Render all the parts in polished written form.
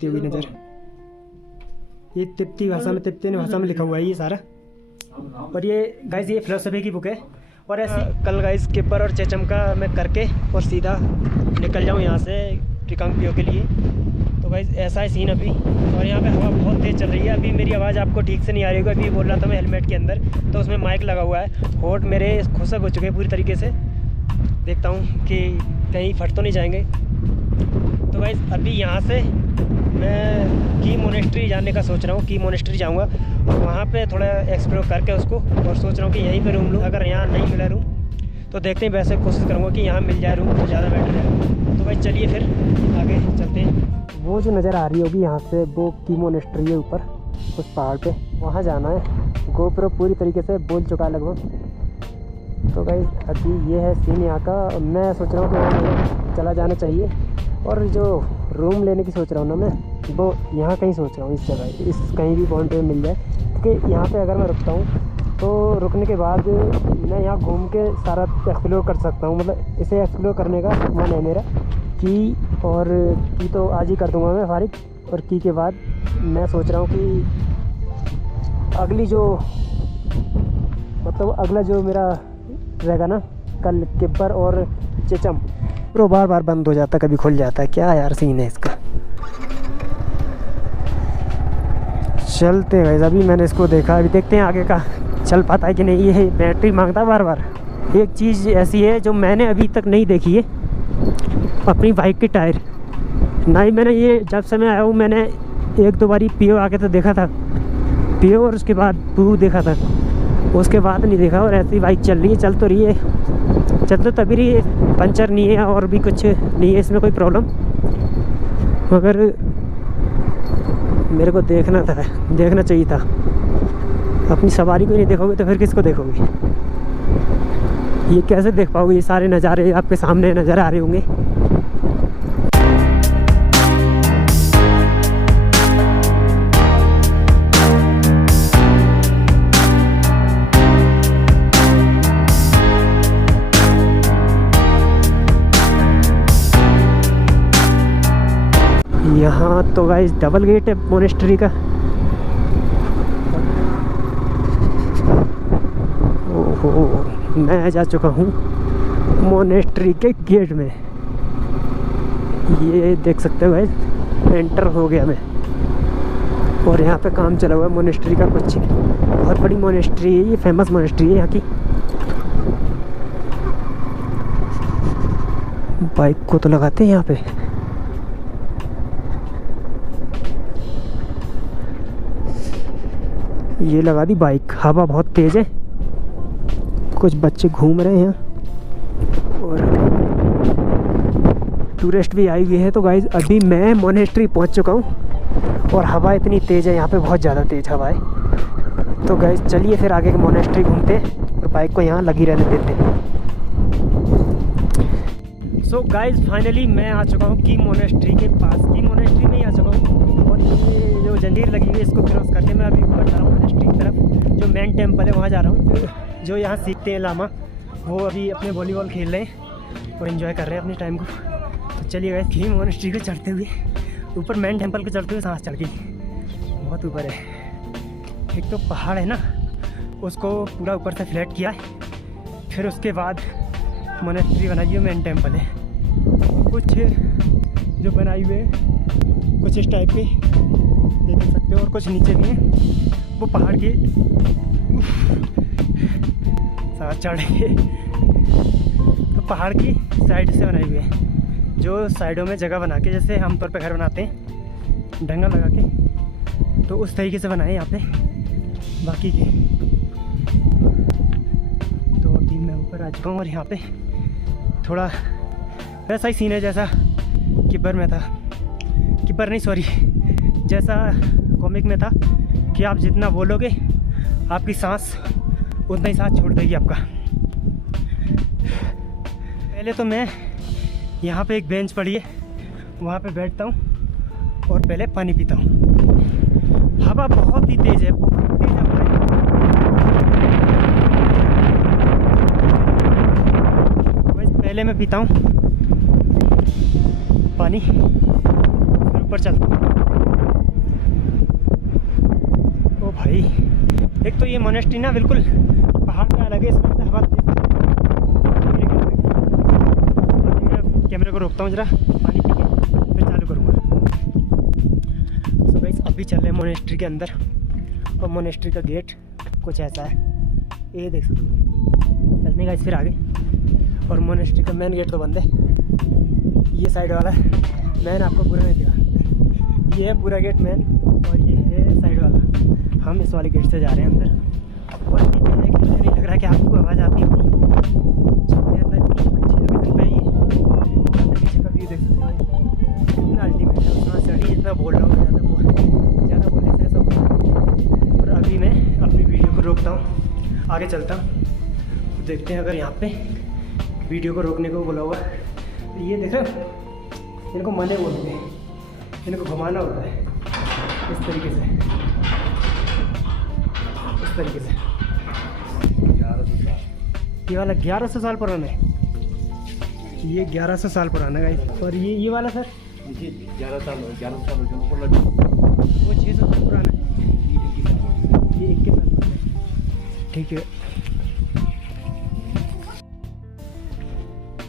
तिब्ती हुई नज़र। ये तिब्ती भाषा में, तिब्ती भाषा में लिखा हुआ है ये सारा। और ये गाइस ये फिलोसफी की बुक है। और ऐसी कल गाइस किब्बर और चेचम का मैं करके और सीधा निकल जाऊँ यहाँ से ट्रिकांगपियो के लिए। तो गाइस ऐसा है सीन अभी। और यहाँ पे हवा बहुत तेज़ चल रही है। अभी मेरी आवाज़ आपको ठीक से नहीं आ रही होगी। अभी बोल रहा था मैं हेलमेट के अंदर, तो उसमें माइक लगा हुआ है। होठ मेरे खुशक हो चुके हैं पूरी तरीके से। देखता हूँ कि कहीं फट तो नहीं जाएंगे। तो गाइस अभी यहाँ से मैं की मोनेस्ट्री जाने का सोच रहा हूँ। की मोनेस्ट्री जाऊँगा और वहाँ पे थोड़ा एक्सप्लोर करके उसको, और सोच रहा हूँ कि यहीं पे रूम लूँ। अगर यहाँ नहीं मिला रूम तो देखते हैं, वैसे कोशिश करूँगा कि यहाँ मिल जाए रूम तो ज़्यादा बेटर है। तो भाई चलिए फिर आगे चलते हैं। वो जो नज़र आ रही होगी यहाँ से वो की मोनेस्ट्री है ऊपर उस पहाड़ पे, वहाँ जाना है। गोप्रो पूरी तरीके से बोल चुका है लगभग। तो भाई अभी ये है सीन यहाँ का। मैं सोच रहा हूँ कि वहाँ चला जाना चाहिए। और जो रूम लेने की सोच रहा हूँ ना मैं, वो यहाँ कहीं सोच रहा हूँ, इस जगह, इस कहीं भी पॉइंट पे मिल जाए। क्योंकि यहाँ पे अगर मैं रुकता हूँ तो रुकने के बाद मैं यहाँ घूम के सारा एक्सप्लोर कर सकता हूँ। मतलब इसे एक्सप्लोर करने का मन है मेरा। की और की तो आज ही कर दूँगा मैं फारिग। और की के बाद मैं सोच रहा हूँ कि अगली जो मतलब अगला जो मेरा रहेगा ना, कल किब्बर और चेचम, प्रो बार बार बंद हो जाता, कभी खुल जाता है। क्या यार सीन है इसका। चलते हैं गाइस, अभी मैंने इसको देखा, अभी देखते हैं आगे का चल पाता है कि नहीं। ये बैटरी मांगता है बार बार। एक चीज़ ऐसी है जो मैंने अभी तक नहीं देखी है अपनी बाइक के टायर। ना ही मैंने ये, जब से मैं आया हूँ मैंने एक दो बारी पियो आके तो देखा था, पियो और उसके बाद पू देखा था, उसके बाद नहीं देखा। और ऐसी बाइक चल रही है, चल तो रही है, चल तो तभी रही है, पंचर नहीं है और भी कुछ नहीं है इसमें कोई प्रॉब्लम। मगर मेरे को देखना चाहिए था। अपनी सवारी को नहीं देखोगे तो फिर किसको देखोगे? ये कैसे देख पाओगे? ये सारे नज़ारे आपके सामने नज़र आ रहे होंगे। यहाँ तो गाइस डबल गेट है मोनेस्ट्री का। ओहो, मैं जा चुका हूँ मोनेस्ट्री के गेट में। ये देख सकते हो गाइस, एंटर हो गया मैं। और यहाँ पे काम चला हुआ है मोनेस्ट्री का कुछ। बहुत बड़ी मोनेस्ट्री है ये, फेमस मोनेस्ट्री है यहाँ की। बाइक को तो लगाते हैं यहाँ पे। ये लगा दी बाइक। हवा बहुत तेज़ है, कुछ बच्चे घूम रहे हैं और टूरिस्ट भी आई हुई है। तो गाइज अभी मैं मोनेस्ट्री पहुंच चुका हूं और हवा इतनी तेज़ है यहाँ पे, बहुत ज़्यादा तेज़ हवा है। तो गाइज चलिए फिर आगे के मोनेस्ट्री घूमते और बाइक को यहाँ लगी रहने देते। सो गाइज फाइनली मैं आ चुका हूँ की मोनेस्ट्री के पास। की मोनेस्ट्री में ही आ चुका हूँ। और ये जो जंजीर लगी हुई है इसको क्रॉस करके मैं अभी ऊपर जा रहा हूँ मोनेस्ट्री की तरफ। जो मेन टेम्पल है वहाँ जा रहा हूँ। जो यहाँ सीखते हैं लामा, वो अभी अपने वॉलीबॉल खेल रहे हैं और एंजॉय कर रहे हैं अपने टाइम को। तो चलिए गाइस की मोनेस्ट्री को चढ़ते हुए, ऊपर मेन टेम्पल को चढ़ते हुए सांस चढ़ गई, बहुत ऊपर है। एक तो पहाड़ है ना, उसको पूरा ऊपर से फ्लैट किया है, फिर उसके बाद मोनेस्ट्री बनाई हुई मेन टेम्पल है। कुछ जो बनाई हुए कुछ इस टाइप के देख सकते हो, और कुछ नीचे भी हैं। वो पहाड़ के साथ चढ़े तो पहाड़ की साइड से बनाई हुई है। जो साइडों में जगह बना के, जैसे आमतौर पे घर बनाते हैं डंगा लगा के, तो उस तरीके से बनाए यहाँ पे बाकी के। तो अभी मैं ऊपर आ चुका हूँ और यहाँ पे थोड़ा वैसा ही सीन है जैसा किब्बर में था। किब्बर नहीं, सॉरी, जैसा कॉमिक में था कि आप जितना बोलोगे आपकी सांस उतना ही सांस छोड़ देगी आपका। पहले तो मैं यहाँ पे एक बेंच पड़ी है, वहाँ पे बैठता हूँ और पहले पानी पीता हूँ। हवा बहुत ही तेज़ है, बहुत तेज़ हवा है। पहले मैं पीता हूँ पानी, फिर ऊपर चलता हूँ। एक तो ये मोनेस्ट्री ना बिल्कुल पहाड़ पे अलग है, इसमें से हवा तेज। कैमरे को रोकता हूँ जरा, पानी पी के फिर चालू करूँगा। सो गाइस अभी चल रहे हैं मोनेस्ट्री के अंदर, और मोनेस्ट्री का गेट कुछ ऐसा है, ये देख सकते हो। चलने का फिर आगे, और मोनेस्ट्री का मेन गेट तो बंद है। ये साइड वाला मेन आपको पूरा नहीं दिखा, ये है पूरा गेट मेन, और ये है साइड वाला। हम इस वाले गेट से जा रहे हैं अंदर, और नीचे जाके मुझे नहीं लग रहा कि आपको आवाज़ आती होगी। अंदर अच्छी लोकेशन पे ही नीचे का व्यू देख सकते हो, कितना अल्टीमेट है। उतना स्टडी इतना बोल रहा हूँ, ज़्यादा बोलने से ऐसा होता है। और अभी मैं अपनी वीडियो को रोकता हूँ, आगे चलता हूँ, तो देखते हैं अगर यहाँ पे वीडियो को रोकने को बोला हुआ। तो ये देख रहे हो, इनको मने बोलते हैं, इनको घुमाना होता है इस तरीके से, इस तरीके से। 1100 ये वाला 1100 साल पुराना है, ये 1100 साल पुराना गाइस। और ये वाला सर 11 साल हो गया, वो 600 साल पुराना है, ये 21 साल पुराना है। ठीक है।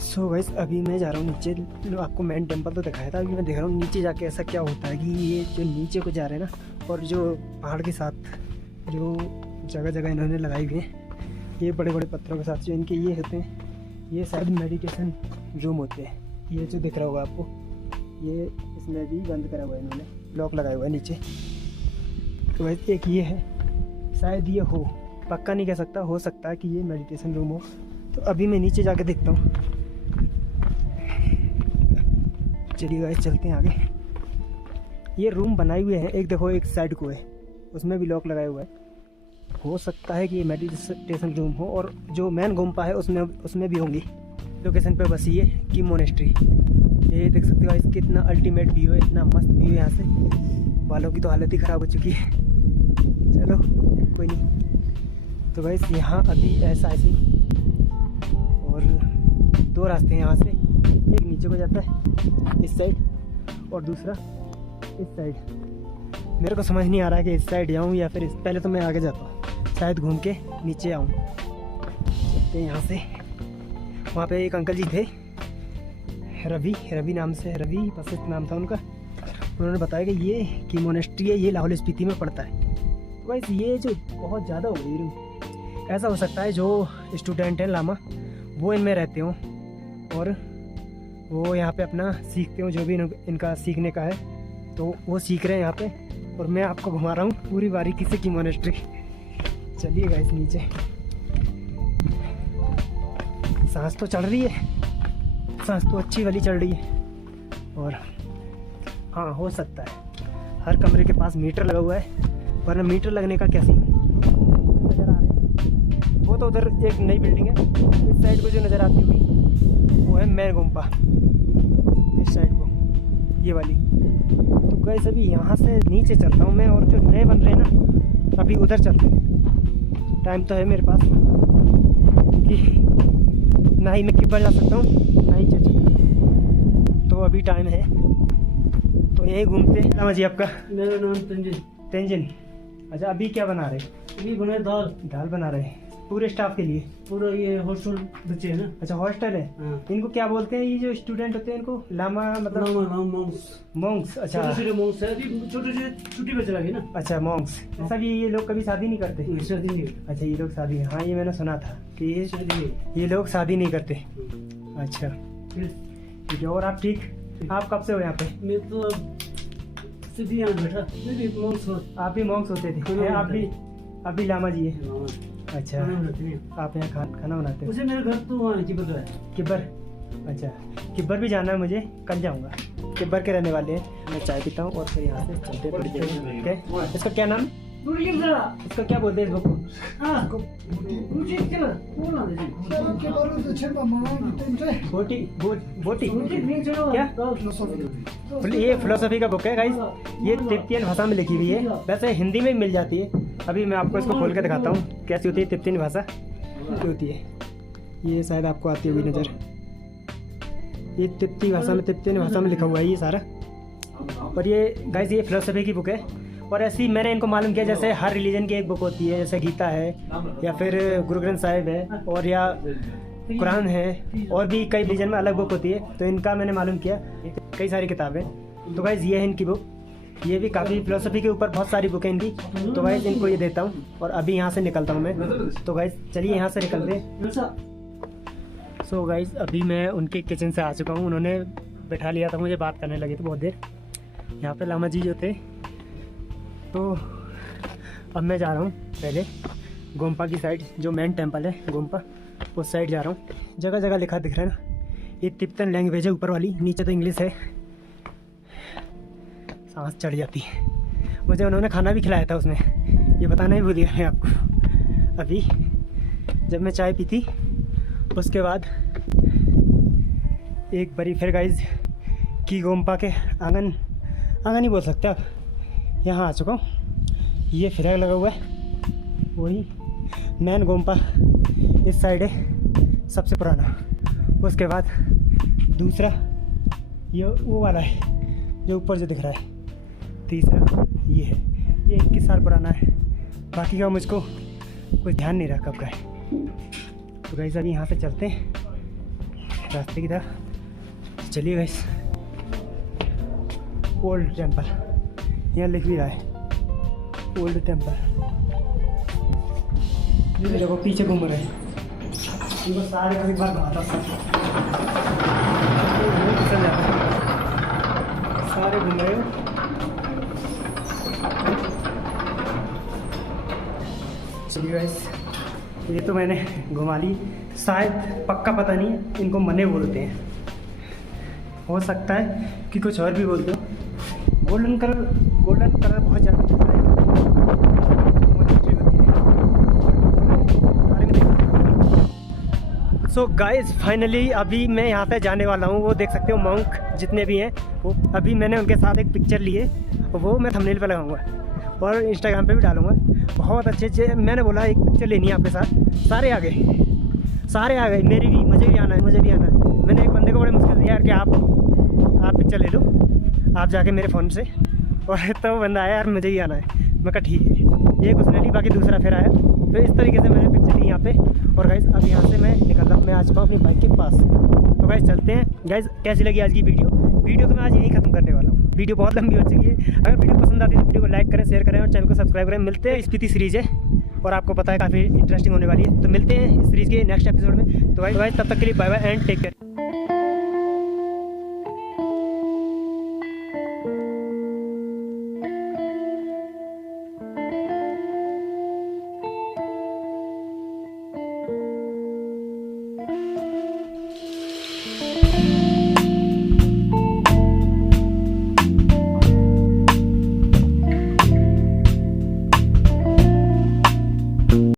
सो गाइस अभी मैं जा रहा हूँ नीचे, आपको मेन टेम्पल तो दिखाया था, अभी मैं देख रहा हूँ नीचे जाके ऐसा क्या होता है कि ये जो नीचे को जा रहे हैं ना, और जो पहाड़ के साथ जो जगह जगह इन्होंने लगाई हुई है, ये बड़े बड़े पत्थरों के साथ जो इनके ये होते हैं, ये शायद मेडिटेशन रूम होते हैं। ये जो दिख रहा होगा आपको, ये इसमें भी बंद करा हुआ है इन्होंने, लॉक लगाया हुआ है नीचे। तो वैसे एक ये है, शायद ये हो, पक्का नहीं कह सकता, हो सकता है कि ये मेडिटेशन रूम हो। तो अभी मैं नीचे जाके देखता हूँ। चलिए गाइस चलते हैं आगे। ये रूम बनाए हुए हैं, एक देखो एक साइड को है, उसमें भी लॉक लगाया हुआ है। हो सकता है कि ये मेडिटेशन रूम हो, और जो मेन गुम्पा है उसमें भी होंगी। लोकेशन पे बसी है की मोनेस्ट्री, ये देख सकते हो गाइस, कितना अल्टीमेट व्यू है, इतना मस्त व्यू है यहाँ से। बालों की तो हालत ही ख़राब हो चुकी है, चलो कोई नहीं। तो गाइस यहाँ अभी ऐसा है सीन, और 2 रास्ते हैं यहाँ से, एक नीचे को जाता है इस साइड, और दूसरा इस साइड। मेरे को समझ नहीं आ रहा है कि इस साइड जाऊँ या फिर पहले तो मैं आगे जाता हूँ, शायद घूम के नीचे आऊँ। चलते हैं यहाँ से। वहाँ पे एक अंकल जी थे, रवि नाम से, रवि वशिष्ठ नाम था उनका। उन्होंने बताया कि ये की मोनेस्ट्री है, ये लाहौल स्पीति में पड़ता है। तो गाइस ये जो बहुत ज़्यादा हो गई, ऐसा हो सकता है जो स्टूडेंट हैं लामा वो इनमें रहते हों, और वो यहाँ पे अपना सीखते हो, जो भी इनका सीखने का है तो वो सीख रहे हैं यहाँ पे। और मैं आपको घुमा रहा हूँ पूरी बारीकी से की मोनेस्ट्री। चलिए गाइस नीचे, सांस तो चढ़ रही है, सांस तो अच्छी वाली चढ़ रही है। और हाँ, हो सकता है हर कमरे के पास मीटर लगा हुआ है, वरना मीटर लगने का क्या सीन नज़र आ रहे हैं। वो तो उधर एक नई बिल्डिंग है, इस साइड को जो नज़र आती होगी वो है मेन गुम्पा, इस साइड को ये वाली। तो गाइस अभी यहाँ से नीचे चलता हूँ मैं, और जो नए बन रहे हैं ना अभी उधर चलते हैं। टाइम तो है मेरे पास कि ना ही मैं किब्बर जा सकता हूँ ना ही चचा, तो अभी टाइम है तो यही घूमते। नाम जी आपका? मेरा नाम तेंजिन। अच्छा, अभी क्या बना रहे? अभी बना दाल बना रहे हैं पूरे स्टाफ के लिए? पूरा ये हॉस्टल बच्चे है ना। अच्छा, हॉस्टल है। हाँ। इनको क्या बोलते हैं, ये जो स्टूडेंट होते हैं इनको? लामा मतलब मॉन्क्स। अच्छा, मॉन्क्स है, छोटे से छुट्टी पे चला गया ना। अच्छा मॉन्क्स। सब ये लोग कभी शादी नहीं करते? शादी नहीं। अच्छा, ये लोग शादी, हाँ ये मैंने सुना था कि ये लोग शादी नहीं करते। अच्छा ठीक है। और आप ठीक? आप कब से हो यहाँ पे? मैं तो सीधी यहाँ बैठा, मैं भी मॉन्क्स। आप भी मॉन्क्स होते थे? आप भी लामा जी है? अच्छा, आप यहाँ खाना बनाते हैं? उसे मेरा घर तो वहाँ किब्बर है। किब्बर? अच्छा, किब्बर भी जाना है मुझे, कल जाऊँगा। किब्बर के रहने वाले हैं। मैं चाय पीता हूँ और फिर यहाँ से चलते थोड़ी देर। इसका क्या नाम? इसका क्या बोलते हैं इस बुक को? बोटी क्या? ये फिलोसफी का बुक है गाइस, ये तिब्बतियन भाषा में लिखी हुई है। वैसे हिंदी में मिल जाती है। अभी मैं आपको इसको खोल के दिखाता हूँ कैसी होती है तिब्बतियन भाषा, क्या होती है। ये शायद आपको आती होगी नज़र, ये तिब्बतियन भाषा में लिखा हुआ है ये सारा। और ये गाइस ये फिलोसफी की बुक है, और ऐसे ही मैंने इनको मालूम किया जैसे हर रिलीजन की एक बुक होती है, जैसे गीता है या फिर गुरु ग्रंथ साहिब है और या कुरान है, और भी कई रिलीजन में अलग बुक होती है। तो इनका मैंने मालूम किया कई सारी किताबें। तो गाइज़ ये है इनकी बुक, ये भी काफ़ी फिलोसफी के ऊपर बहुत सारी बुक है इनकी। तो गाइज़ इनको ये देता हूँ और अभी यहाँ से निकलता हूँ मैं। तो गाइज़ चलिए यहाँ से निकलते हैं। सो गाइज़ अभी मैं उनके किचन से आ चुका हूँ। उन्होंने बैठा लिया था, मुझे बात करने लगे थे बहुत देर। यहाँ पे लामा जी जो थे, तो अब मैं जा रहा हूँ पहले गोम्पा की साइड, जो मेन टेंपल है गोम्पा, उस साइड जा रहा हूँ। जगह जगह लिखा दिख रहा है ना, ये तिब्बतन लैंग्वेज है ऊपर वाली, नीचे तो इंग्लिश है। सांस चढ़ जाती है। मुझे उन्होंने खाना भी खिलाया था उसमें, ये बताना ही भूल गया है आपको। अभी जब मैं चाय पी थी उसके बाद एक बारी फिर गाइज की गोम्पा के आंगन ही बोल सकते आप, यहाँ आ चुका हूँ। ये फ्लैग लगा हुआ है, वही मैन गोम्पा इस साइड है सबसे पुराना। उसके बाद दूसरा ये वो वाला है जो ऊपर जो दिख रहा है। तीसरा ये है, ये 21 साल पुराना है। बाकी का मुझको कुछ ध्यान नहीं रहा कब का है। तो गाइस अभी यहाँ से चलते हैं रास्ते की तरफ। चलिए गाइस, ओल्ड टेम्पल यहाँ लिख भी रहा है, ओल्ड टेम्पल। ये देखो पीछे घूम रहे हैं, इनको सारे कभी बार घुमाता सारे घूम रहे हो। चलिए गाइस, ये तो मैंने घुमा ली। शायद पक्का पता नहीं, इनको मने बोलते हैं, हो सकता है कि कुछ और भी बोलते हो। गोल्डन कलर बहुत ज़्यादा दिखता है। सो गाइज फाइनली अभी मैं यहाँ पे जाने वाला हूँ। वो देख सकते हो मॉन्क जितने भी हैं, वो अभी मैंने उनके साथ एक पिक्चर ली है, वो मैं थंबनेल पे लगाऊंगा और इंस्टाग्राम पे भी डालूंगा। बहुत अच्छे मैंने बोला एक पिक्चर लेनी है आपके साथ। सारे आ गए, मेरी भी, मुझे भी आना है। मैंने एक बंदे को बड़े मुश्किल दिया यार कि आप पिक्चर ले लो आप जाके मेरे फ़ोन से, और तो बंदा आया यार मुझे ही आना है। मैं कहा ठीक है, एक उसने ली, बाकी दूसरा फिर आया। तो इस तरीके से मैंने पिक्चर ली यहाँ पे। और गाइज़ अब यहाँ से मैं निकल रहा हूँ, मैं आ चुका हूँ अपनी बाइक के पास। तो गाइज़ चलते हैं। गाइज़ कैसी लगी आज की वीडियो को मैं आज यहीं ख़त्म करने वाला हूँ। वीडियो बहुत लंबी हो चुकी है। अगर वीडियो पसंद आती है तो वीडियो को लाइक करें, शेयर करें और चैनल को सब्सक्राइब करें। मिलते हैं, स्पीति सीरीज़ है और आपको पता है काफ़ी इंटरेस्टिंग होने वाली है। तो मिलते हैं इस सीरीज़ के नेक्स्ट एपिसोड में। तो गाइज़ तब तक के लिए bye bye and take care.